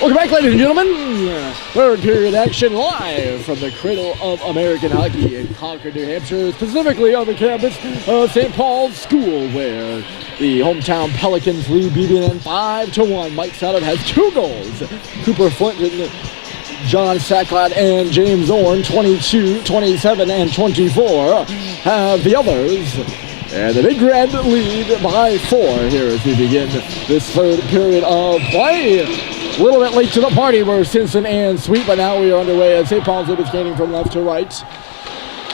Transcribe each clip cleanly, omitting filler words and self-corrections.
Welcome back, ladies and gentlemen. Third period action live from the cradle of American hockey in Concord, New Hampshire, specifically on the campus of St. Paul's School, where the hometown Pelicans lead BB&N 5-1. Mike Sallett has 2 goals. Cooper Flint, John Sacklad, and James Orn, 22, 27, and 24, have the others. And the Big Red lead by 4 here as we begin this third period of play. A little bit late to the party. We're Simpson and Sweet, but now we are underway as St. Paul's is gaining from left to right.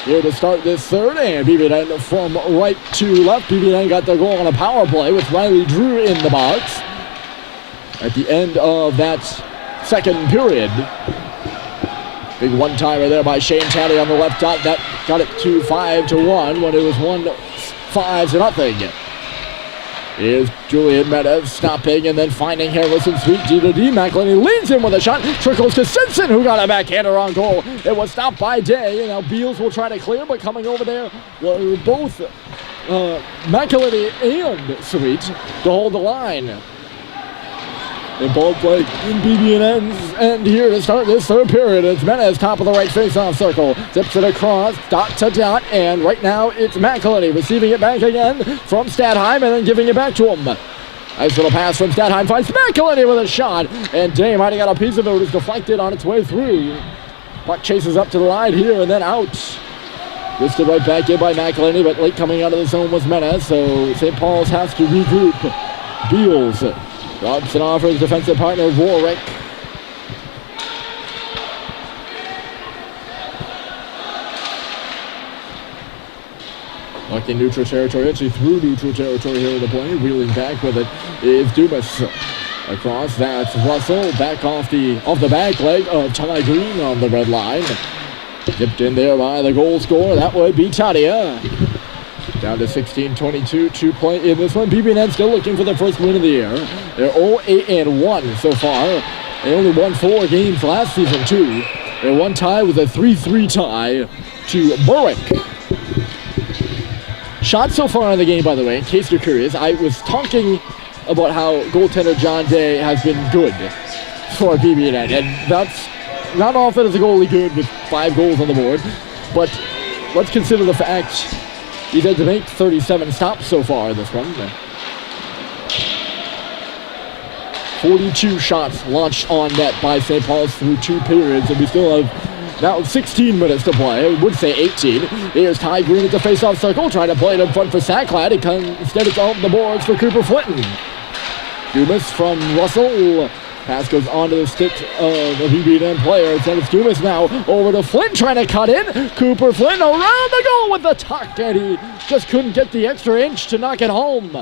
Here to start this third, and BB&N from right to left. BB&N got their goal on a power play with Riley Drew in the box at the end of that second period. Big one-timer there by Shane Talley on the left dot. That got it to 5-1 when it was 5-0. Here's Julian Meadows stopping and then finding Harrison Sweet. D to D. McElhinney leads him with a shot. Trickles to Simpson, who got a backhander on goal. It was stopped by Day. And now Beals will try to clear, but coming over there were both McElhinney and Sweet to hold the line. In ball play in BB&N's end here to start this third period. It's Menace, top of the right face-off circle. Zips it across, dot to dot, and right now it's McElhinney receiving it back again from Stadheim and then giving it back to him. Nice little pass from Stadheim, finds McElhinney with a shot, and Day might have got a piece of it. It was deflected on its way through. Puck chases up to the line here and then out. Listed right back in by McElhinney, but late coming out of the zone was Menace, so St. Paul's has to regroup. Beals drops it off for his defensive partner, Rink. Lucky neutral territory, actually through neutral territory here in the play. Wheeling back with it is Dumas. Across, that's Russell, back off the back leg of Ty Green on the red line. Dipped in there by the goal scorer, that would be Tadia. Down to 16-22, 2 point in this one. BB&N still looking for their first win of the year. They're 0-8-1 so far. They only won 4 games last season, too. Their one tie was a 3-3 tie to Berwick. Shot so far in the game, by the way, in case you're curious, I was talking about how goaltender John Day has been good for BB&N, and that's not often as a goalie good with 5 goals on the board, but let's consider the fact he's had to make 37 stops so far in this one. 42 shots launched on net by St. Paul's through 2 periods, and we still have now 16 minutes to play. I would say 18. Here's Ty Green at the face-off circle, trying to play it in front for Sacklad. Instead, it's off the boards for Cooper Flint. Dumas from Russell. Pass goes onto the stick of a BB&N player. Instead, it's Dumas now over to Flint, trying to cut in. Cooper Flint around the goal with the tuck, and he just couldn't get the extra inch to knock it home.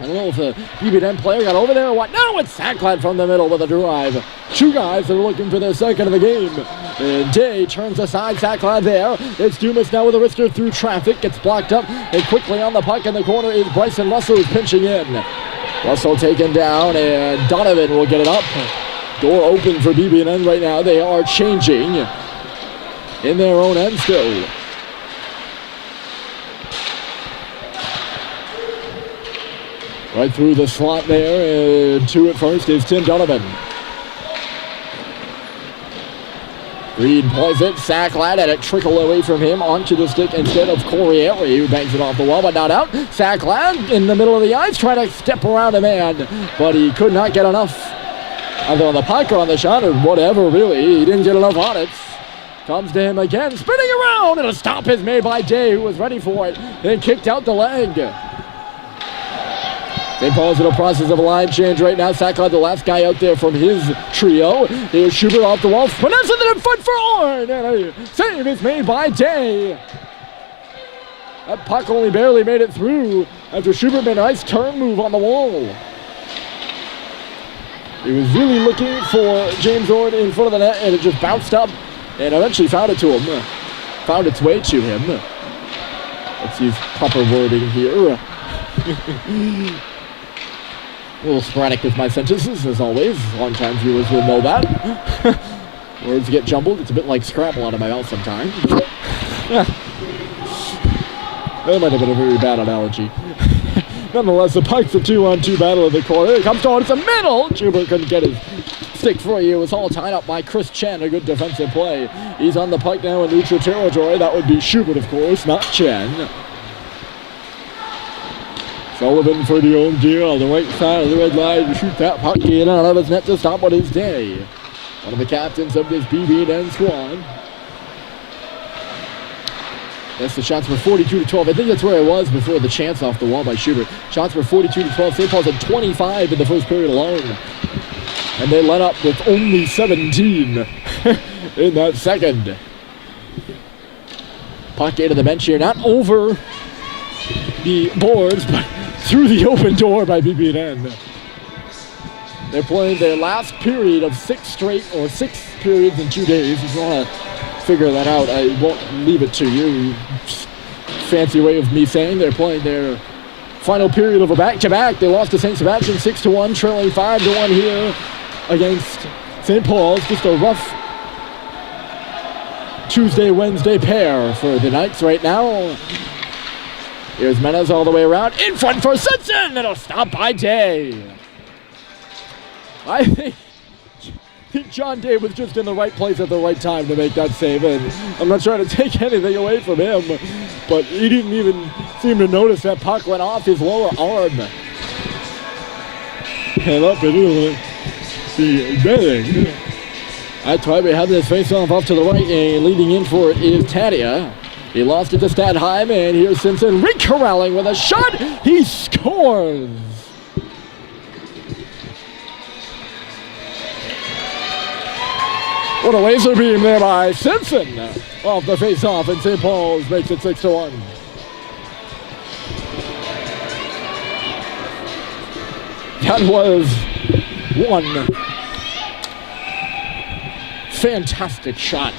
I don't know if the BB&N player got over there or what. No, it's Sacklad from the middle with a drive. 2 guys that are looking for their second of the game. And Day turns aside, Sacklad there. It's Dumas now with a wrister through traffic. Gets blocked up, and quickly on the puck in the corner is Bryson Russell, who's pinching in. Russell taken down, and Donovan will get it up. Door open for BB&N right now. They are changing in their own end still. Right through the slot there, and 2 at first is Tim Donovan. Reed plays it, Sacklad had it trickle away from him onto the stick instead of Corriere, who bangs it off the wall, but not out. Sacklad in the middle of the ice, trying to step around a man, but he could not get enough either on the puck or on the shot or whatever, really. He didn't get enough on it. Comes to him again, spinning around, and a stop is made by Day, who was ready for it, and kicked out the leg. St. Paul's in a process of a line change right now. Sacklad, the last guy out there from his trio. Here's Schubert off the wall. Finesse it in front for Orn. And a save is made by Day. That puck only barely made it through after Schubert made a nice turn move on the wall. He was really looking for James Orn in front of the net, and it just bounced up and eventually found it to him. Found its way to him. Let's use proper wording here. A little sporadic with my sentences, as always. Long-time viewers will know that. Words get jumbled. It's a bit like Scrabble out of my mouth sometimes. That might have been a very bad analogy. Nonetheless, the Pikes a 2-on-2 battle in the corner. It comes towards the middle. Schubert couldn't get his stick free. It was all tied up by Chris Chen. A good defensive play. He's on the Pike now in neutral territory. That would be Schubert, of course, not Chen. Sullivan for the own deal on the right side of the red line to shoot that puck in out of his net to stop on his day. One of the captains of this BB&N squad. Yes, the shots were 42-12. I think that's where it was before the chance off the wall by Schubert. Shots were 42-12. St. Paul's had 25 in the first period alone. And they let up with only 17 in that second. Puck into the bench here, not over the boards, but through the open door by BB&N. They're playing their last period of 6 periods in 2 days. If you want to figure that out, I won't leave it to you. Fancy way of me saying they're playing their final period of a back-to-back. They lost to St. Sebastian 6-1, trailing 5-1 here against St. Paul's. Just a rough Tuesday-Wednesday pair for the Knights right now. Here's Menez all the way around. In front for Simpson! It'll stop by Day. I think John Day was just in the right place at the right time to make that save. And I'm not trying to take anything away from him, but he didn't even seem to notice that puck went off his lower arm. And up into the netting. That's why we have this face-off off to the right, and leading in for it is Tadia. He lost it to Stadheim, and here's Simpson. Rink corralling with a shot. He scores. What a laser beam there by Simpson. Off the face-off, and St. Paul's makes it 6-1. That was one fantastic shot.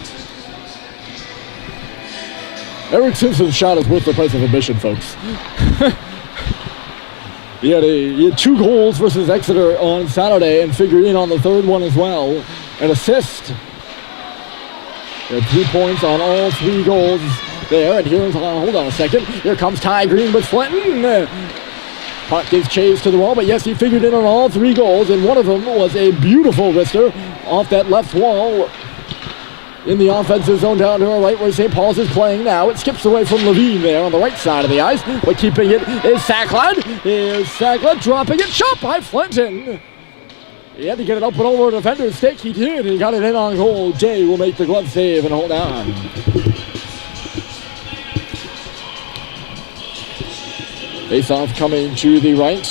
Eric Simpson's shot is worth the price of admission, folks. he had 2 goals versus Exeter on Saturday and figured in on the third one as well. An assist. He had 3 points on all 3 goals there. And here's, hold on a second. Here comes Ty Green with Flinton. Puck is chased to the wall, but yes, he figured in on all 3 goals, and one of them was a beautiful wrister off that left wall in the offensive zone down to our right where St. Paul's is playing now. It skips away from Levine there on the right side of the ice, but keeping it is Sacklad. Here's Sacklad dropping it, shot by Flinton. He had to get it up and over a defender's stick. He did. He got it in on goal. Jay will make the glove save and hold on. Face-off coming to the right.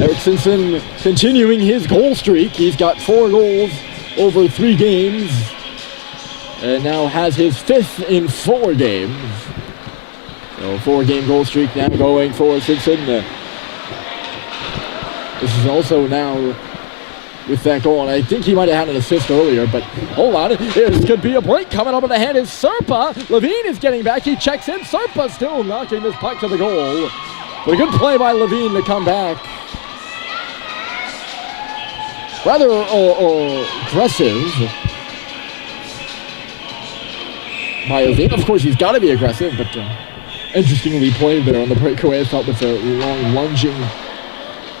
Eric Simpson continuing his goal streak. He's got 4 goals over 3 games. And now has his 5th in 4 games. So 4-game goal streak now going for Simpson. This is also now with that goal, and I think he might have had an assist earlier, but hold on. This could be a break coming up in the hand is Serpa. Levine is getting back. He checks in. Serpa still knocking this puck to the goal. But a good play by Levine to come back. Rather aggressive by Levine. Of course, he's got to be aggressive, but interestingly played there on the breakaway. I thought with a long lunging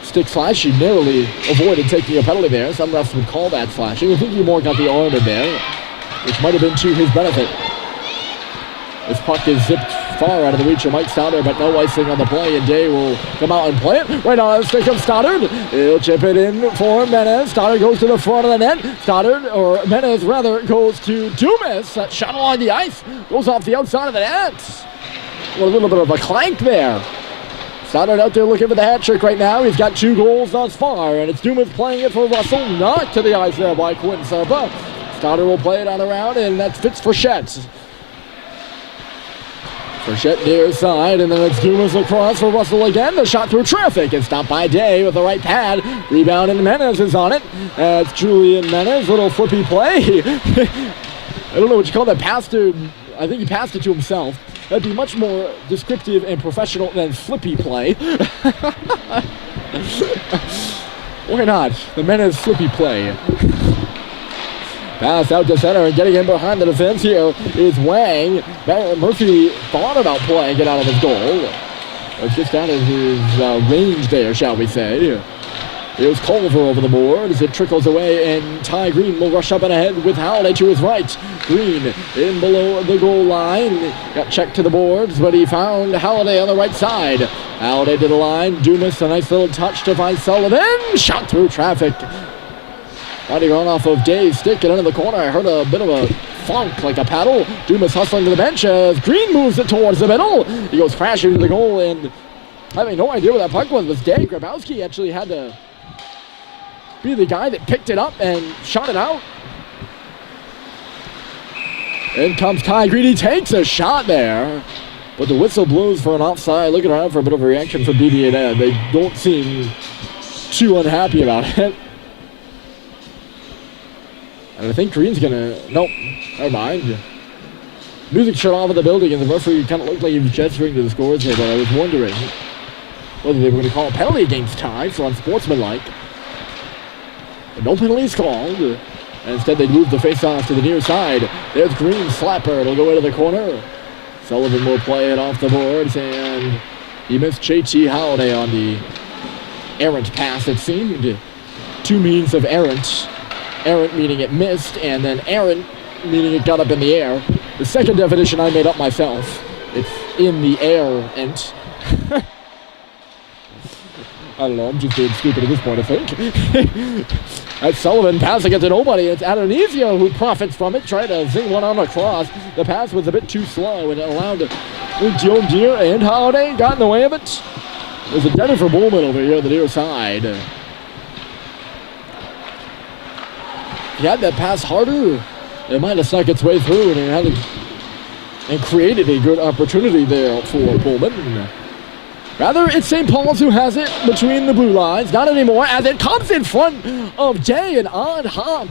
stick slash, he narrowly avoided taking a penalty there. Some refs would call that slashing. I think he more got the arm in there, which might have been to his benefit. This puck is zipped far out of the reach of Mike Stoddard, but no icing on the play, and Day will come out and play it. Right on the stick of Stoddard. He'll chip it in for Menez. Stoddard goes to the front of the net. Menez rather, goes to Dumas. That shot along the ice goes off the outside of the net. A little bit of a clank there. Stoddard out there looking for the hat trick right now. He's got 2 goals thus far, and it's Dumas playing it for Russell. Knocked to the ice there by Quinn Serpa. Stoddard will play it on around, and that's Fitz Frechette. Frechette near side, and then it's Dumas across for Russell again. The shot through traffic and stopped by Day with the right pad. Rebound, and Menez is on it. It's Julian Menez. Little flippy play. I don't know what you call that. I think he passed it to himself. That'd be much more descriptive and professional than flippy play. Why not? The Menez flippy play. Pass out to center and getting in behind the defense here is Wang. Murphy thought about playing it out of his goal. just out of his range there, shall we say. Here's Culver over the board as it trickles away, and Ty Green will rush up and ahead with Howley to his right. Green in below the goal line. Got checked to the boards, but he found Halliday on the right side. Halliday to the line. Dumas, a nice little touch to find Sullivan. Shot through traffic. Thought he ran off of Dave's stick and into the corner. I heard a bit of a funk, like a paddle. Dumas hustling to the bench as Green moves it towards the middle. He goes crashing to the goal, and having no idea where that puck was Dave Grabowski actually had to be the guy that picked it up and shot it out. In comes Ty Green. He takes a shot there, but the whistle blows for an offside. Looking around for a bit of a reaction from BB&N. They don't seem too unhappy about it. And I think Green's gonna, nope, never mind. Music shut off in the building, and the referee kind of looked like he was gesturing to the scores there, but I was wondering whether they were going to call a penalty against Ty for unsportsmanlike. But no penalties called, and instead they moved the face-off to the near side. There's Green's slapper. It'll go into the corner. Sullivan will play it off the boards, and he missed JT Halliday on the errant pass, it seemed. Two meanings of errant. Errant meaning it missed, and then errant meaning it got up in the air. The second definition I made up myself. It's in the air-ent. I don't know, I'm just being stupid at this point, I think. That's Sullivan passing it to nobody. It's Adonisio who profits from it, trying to zing one on across. The pass was a bit too slow, and it allowed John Deere and Holiday got in the way of it. There's a Jennifer Bowman over here on the near side. He had that pass harder, it might have snuck its way through, and created a good opportunity there for Pullman. Rather, it's St. Paul's who has it between the blue lines. Not anymore, as it comes in front of Jay, an odd hop.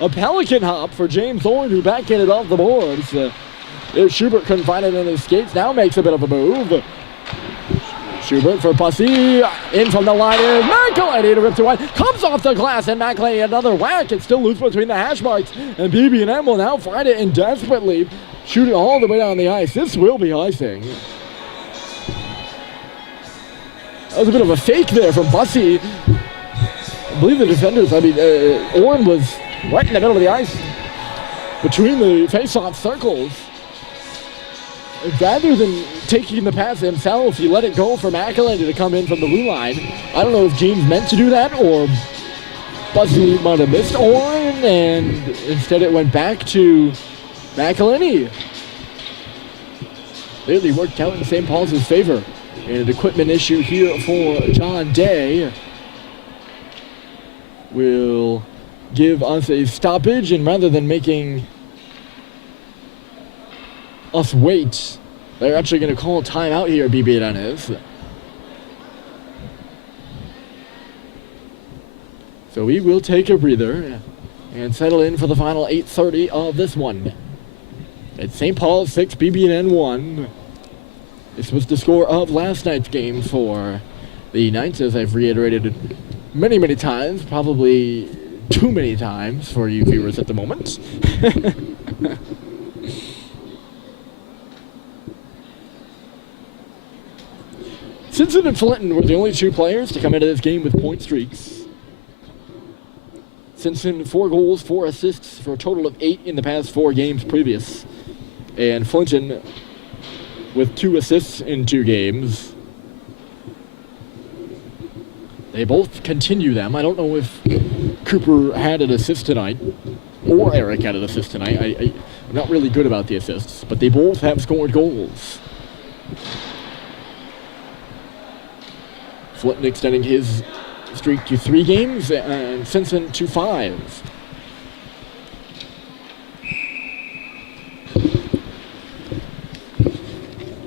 A Pelican hop for James Thorne, who backhanded off the boards. Schubert couldn't find it in his skates, now makes a bit of a move. Schubert for Pussy, in from the line is McElhaney to rip to wide. Comes off the glass, and McElhaney another whack. It's still loose between the hash marks, and BB&M will now find it and desperately shoot it all the way down the ice. This will be icing. That was a bit of a fake there from Bussy. I believe the defenders, Orn was right in the middle of the ice between the face-off circles. Rather than taking the pass himself, he let it go for McElhaney to come in from the blue line. I don't know if James meant to do that or Bussy might have missed Orn, and instead it went back to McElhaney. Clearly worked out in St. Paul's favor. And an equipment issue here for John Day will give us a stoppage, and rather than making us wait, they're actually going to call a timeout here, BB&N is. So we will take a breather and settle in for the final 8:30 of this one. It's St. Paul's 6, BB&N 1. This was the score of last night's game for the Knights, as I've reiterated many, many times, probably too many times for you viewers at the moment. Simpson and Flinton were the only two players to come into this game with point streaks. Simpson, 4 goals, 4 assists for a total of 8 in the past 4 games previous. And Flinton with 2 assists in 2 games. They both continue them. I don't know if Cooper had an assist tonight or Eric had an assist tonight. I'm not really good about the assists, but they both have scored goals. Flinton extending his streak to 3 games and Simpson to 5.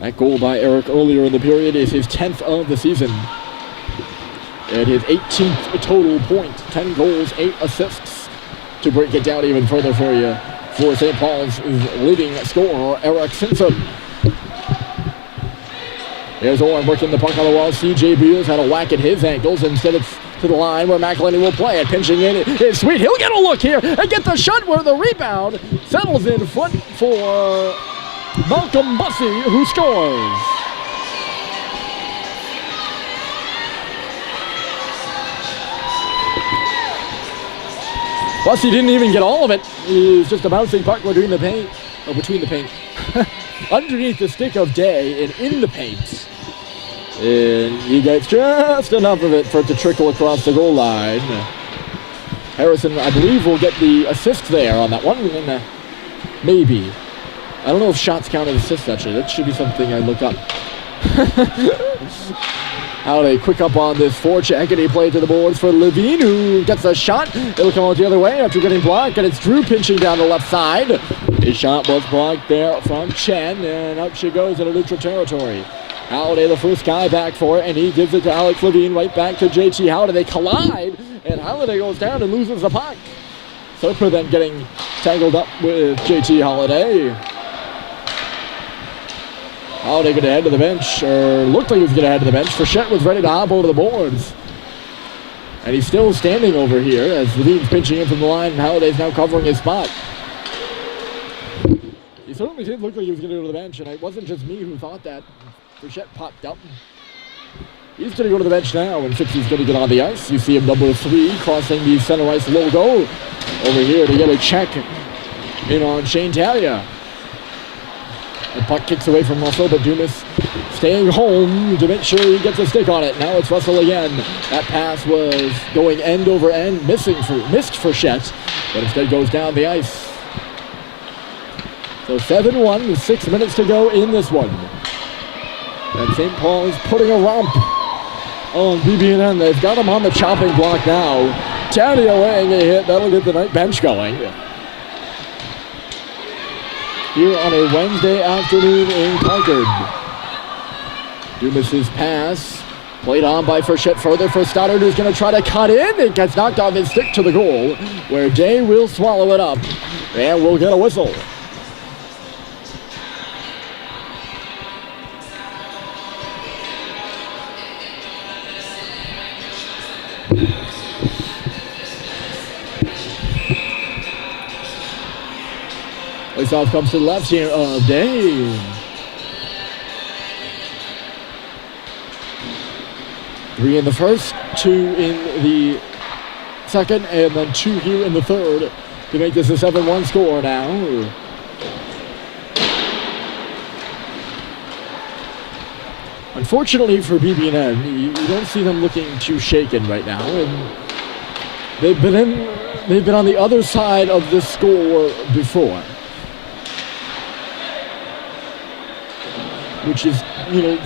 That goal by Eric earlier in the period is his 10th of the season. And his 18th total point. 10 goals, 8 assists. To break it down even further for you, for St. Paul's leading scorer, Eric Simpson. There's Owen working the puck on the wall. CJ Beals had a whack at his ankles. Instead it's to the line where McElhaney will play it. Pinching in. It's sweet. He'll get a look here and get the shot where the rebound settles in front for Malcolm Bussy, who scores. Plus, he didn't even get all of it. He was just a bouncing puck between the paint. Oh, between the paint. Underneath the stick of Day and in the paint. And he gets just enough of it for it to trickle across the goal line. Harrison, I believe, will get the assist there on that one. And, maybe. I don't know if shots count as assists, actually. That should be something I look up. Howdy, quick up on this forecheck, and he played to the boards for Levine, who gets a shot. It'll come out the other way after getting blocked, and it's Drew pinching down the left side. His shot was blocked there from Chen, and up she goes into neutral territory. Howdy, the first guy back for it, and he gives it to Alex Levine, right back to JT Howdy. They collide, and Holiday goes down and loses the puck. Soper then getting tangled up with JT Holiday. Holiday going to head to the bench, or looked like he was going to head to the bench. Frechette was ready to hop over the boards. And he's still standing over here as Levine's pinching in from the line, and Holiday's now covering his spot. He certainly did look like he was going to go to the bench, and it wasn't just me who thought that. Frechette popped up. He's going to go to the bench now, and Fitzy's going to get on the ice. You see him number 3 crossing the center ice logo over here to get a check in on Shane Talia. The puck kicks away from Russell, but Dumas staying home to make sure he gets a stick on it. Now it's Russell again. That pass was going end over end, missed Frechette, but instead goes down the ice. So 7-1 with 6 minutes to go in this one. And St. Paul is putting a romp on BB&N. They've got him on the chopping block now. Talia laying a hit. That'll get the night bench going. Here on a Wednesday afternoon in Concord. Dumas' pass, played on by Frechette further for Stoddard, who's going to try to cut in. It gets knocked off his stick to the goal, where Day will swallow it up, and we'll get a whistle. Faceoff comes to the left here of Day. 3 in the first, 2 in the second, and then 2 here in the third to make this a 7-1 score now. Unfortunately for BB&N, you don't see them looking too shaken right now. And they've been on the other side of this score before. Which is, you know,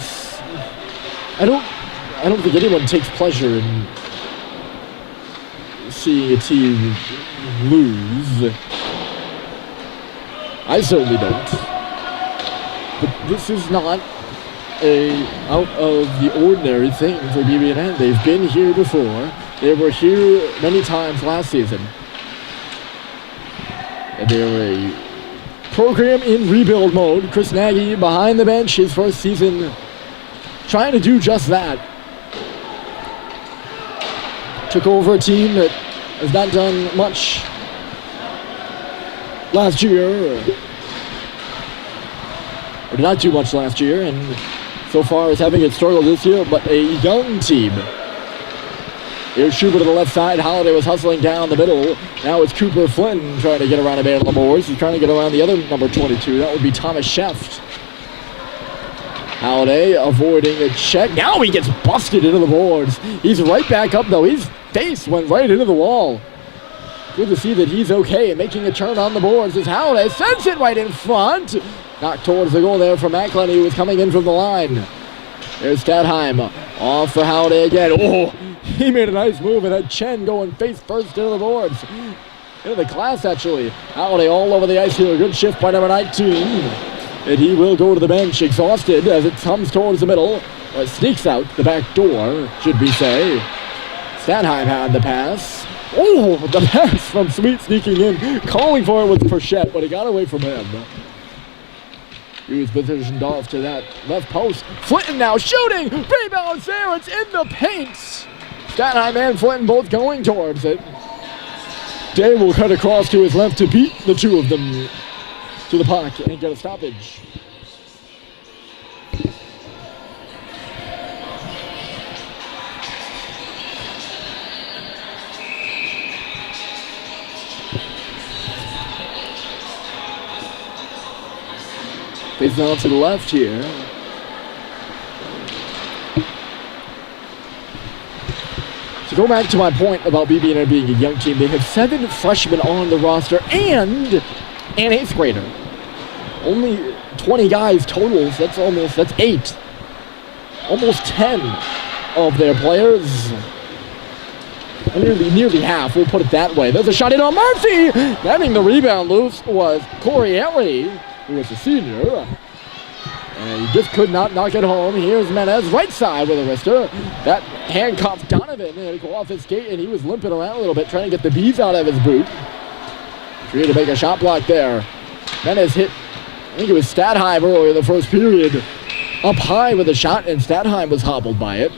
I don't think anyone takes pleasure in seeing a team lose. I certainly don't. But this is not a out of the ordinary thing for BB&N. They've been here before. They were here many times last season. And they're a program in rebuild mode. Chris Nagy behind the bench, his first season, trying to do just that. Took over a team that has not done much last year, or did not do much last year, and so far is having it struggle this year, but a young team. Here's Schubert to the left side. Holiday was hustling down the middle. Now it's Cooper Flynn trying to get around a man on the boards. He's trying to get around the other number 22. That would be Thomas Scheft. Holiday avoiding the check. Now he gets busted into the boards. He's right back up, though. His face went right into the wall. Good to see that he's okay and making a turn on the boards as Holiday sends it right in front. Knocked towards the goal there from Macklin, who was coming in from the line. There's Stadheim. Off for Holiday again. Oh, he made a nice move and had Chen going face first into the boards. Into the glass, actually. Holiday all over the ice here. A good shift by number 19. And he will go to the bench exhausted as it comes towards the middle. Or sneaks out the back door, should we say. Stadheim had the pass. Oh, the pass from Sweet sneaking in. Calling for it with Frechette, but he got away from him. He was positioned off to that left post. Flinton now shooting. Rebounds there. It's in the paint. Stadheim and Flinton both going towards it. Day will cut across to his left to beat the two of them to the puck and get a stoppage. Facing off to the left here. To go back to my point about BB&N being a young team, they have 7 freshmen on the roster and an 8th grader. Only 20 guys total, so that's 8. Almost 10 of their players. Nearly half, we'll put it that way. There's a shot in on Murphy! Getting the rebound loose was Corey Ellie, who was a senior. And he just could not knock it home. Here's Menez, right side with a wrister. That handcuffed Donovan, and he go off his skate, and he was limping around a little bit, trying to get the bees out of his boot. Trying to make a shot block there. Menez hit, I think it was Statheim earlier in the first period, up high with a shot, and Statheim was hobbled by it.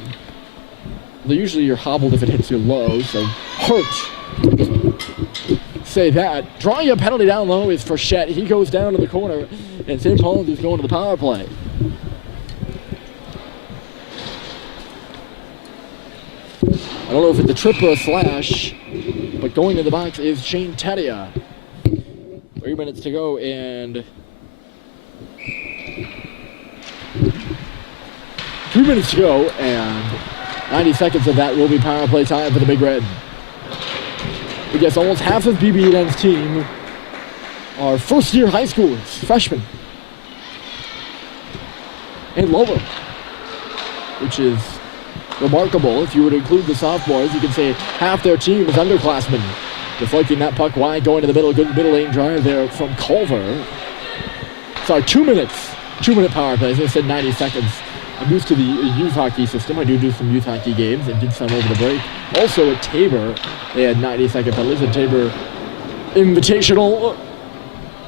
Well, usually you're hobbled if it hits you low, so hurt. Say that. Drawing a penalty down low is for Shet. He goes down to the corner, and St. Paul's is going to the power play. I don't know if it's a trip or a slash, but going in the box is Shane Tedia. 3 minutes to go, and 2 minutes to go, and 90 seconds of that will be power play time for the Big Red. I guess almost half of BB&N's team are first-year high schoolers, freshmen, and lower, which is remarkable. If you were to include the sophomores, you could say half their team is underclassmen. Deflecting that puck wide, going to the middle, good middle lane drive there from Culver. Sorry, 2 minutes. 2-minute power play. As I said, 90 seconds. I'm used to the youth hockey system. I do some youth hockey games and did some over the break. Also at Tabor, they had 90-second penalties. At Tabor Invitational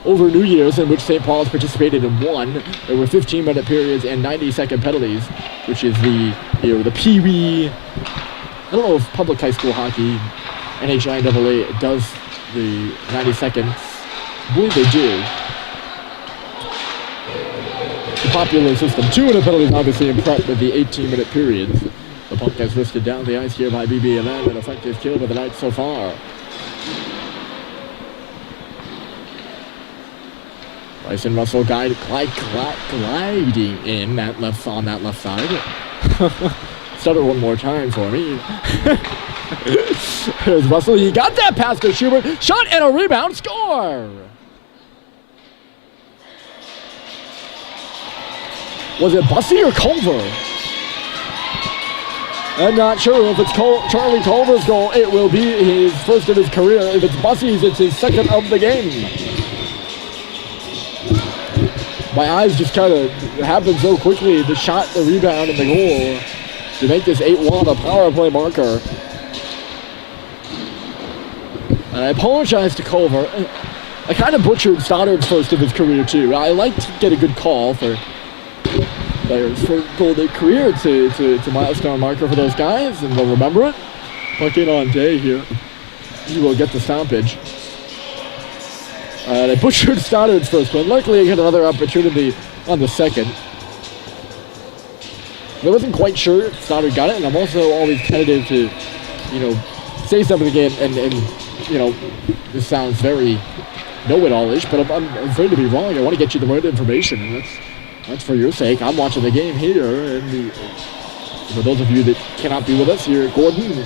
over New Year's, in which St. Paul's participated in one. There were 15-minute periods and 90-second penalties, which is the Pee-wee. I don't know if public high school hockey, NHIAA, does the 90 seconds. I believe they do. The popular system. 2-minute penalties obviously in prep with the 18-minute periods. The puck gets wristed down the ice here by BB&N. An effective kill of the night so far. Bryson Russell gliding in that on that left side. Stutter one more time for me. Here's Russell. He got that pass to Schubert. Shot and a rebound. Score! Was it Bussey or Culver? I'm not sure if it's Charlie Culver's goal. It will be his first of his career. If it's Bussey's, it's his second of the game. My eyes just kind of happened so quickly. The shot, the rebound, and the goal to make this 8-1 a power play marker. And I apologize to Culver. I kind of butchered Stoddard's first of his career, too. I like to get a good call for players for golden career to milestone marker for those guys, and they'll remember it. Puck in on Day here. He will get the stoppage. I butchered Stoddard's first one. Luckily, I get another opportunity on the second. I wasn't quite sure if Stoddard got it, and I'm also always tentative to, say something again, and this sounds very know-it-all-ish, but I'm afraid to be wrong. I want to get you the right information, and that's for your sake. I'm watching the game here, and for those of you that cannot be with us here at Gordon,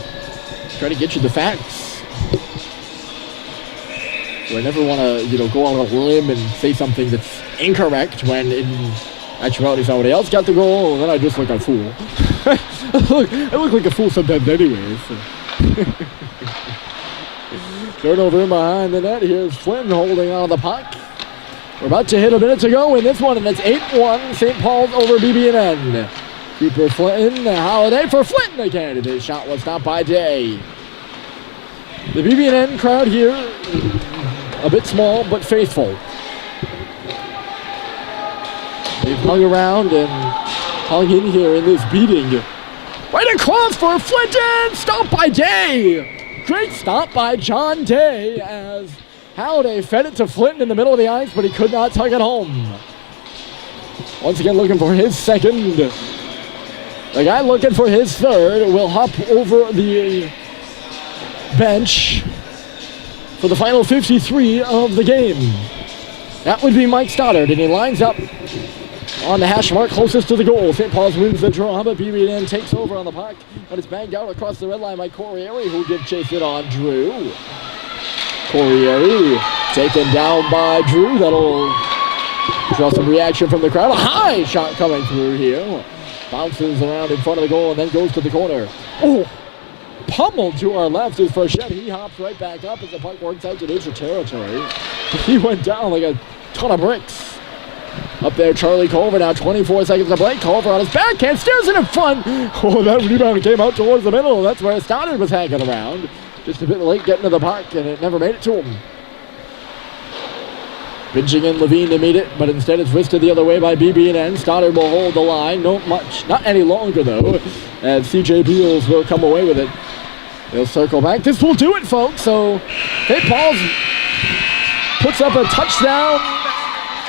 trying to get you the facts. So I never want to, go on a limb and say something that's incorrect when in actuality somebody else got the goal, and then I just look like a fool. I look like a fool sometimes anyways. So. Turnover in behind the net. Here's Flynn holding on the puck. We're about to hit a minute to go in this one, and it's 8-1 St. Paul's over BB&N. Cooper Flynn, Holiday for Flynn again. His shot was stopped by Day. The BB&N crowd here, a bit small but faithful. They've hung around and hung in here in this beating. Right across for Flinton, stopped by Day. Great stop by John Day as Halliday fed it to Flinton in the middle of the ice, but he could not tug it home. Once again looking for his second. The guy looking for his third will hop over the bench for the final 53 of the game. That would be Mike Stoddard, and he lines up on the hash mark closest to the goal. St. Paul's wins the draw, but BB&N takes over on the puck, but it's banged out across the red line by Corriere, who did chase it on Drew. Corriere taken down by Drew. That'll draw some reaction from the crowd. A high shot coming through here. Bounces around in front of the goal and then goes to the corner. Oh, pummeled to our left is Frechette. He hops right back up as the puck works out to neutral territory. He went down like a ton of bricks. Up there, Charlie Culver now 24 seconds to play. Culver on his backhand, steers it in front. Oh, that rebound came out towards the middle. That's where Stoddard was hanging around. Just a bit late getting to the puck, and it never made it to him. Pinching in Levine to meet it, but instead it's wristed the other way by BB&N. Stoddard will hold the line. Not any longer, though, and CJ Beals will come away with it. They'll circle back. This will do it, folks. So St. Paul's puts up a touchdown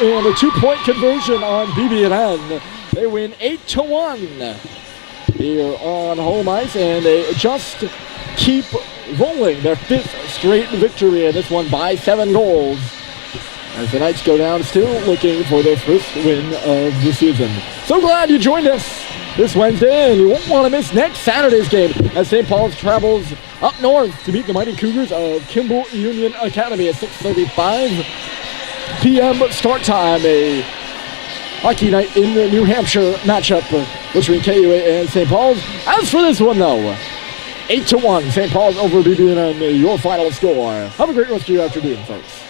and a 2-point conversion on BB&N. They win 8-1 here on home ice, and they just keep rolling their 5th straight victory, and this one by 7 goals. As the Knights go down, still looking for their first win of the season. So glad you joined us this Wednesday, and you won't want to miss next Saturday's game as St. Paul's travels up north to meet the mighty Cougars of Kimball Union Academy at 6:35 p.m. start time. A hockey night in the New Hampshire matchup between KUA and St. Paul's. As for this one, though, 8-1, St. Paul's over BB&N, your final score. Have a great rest of your afternoon, folks.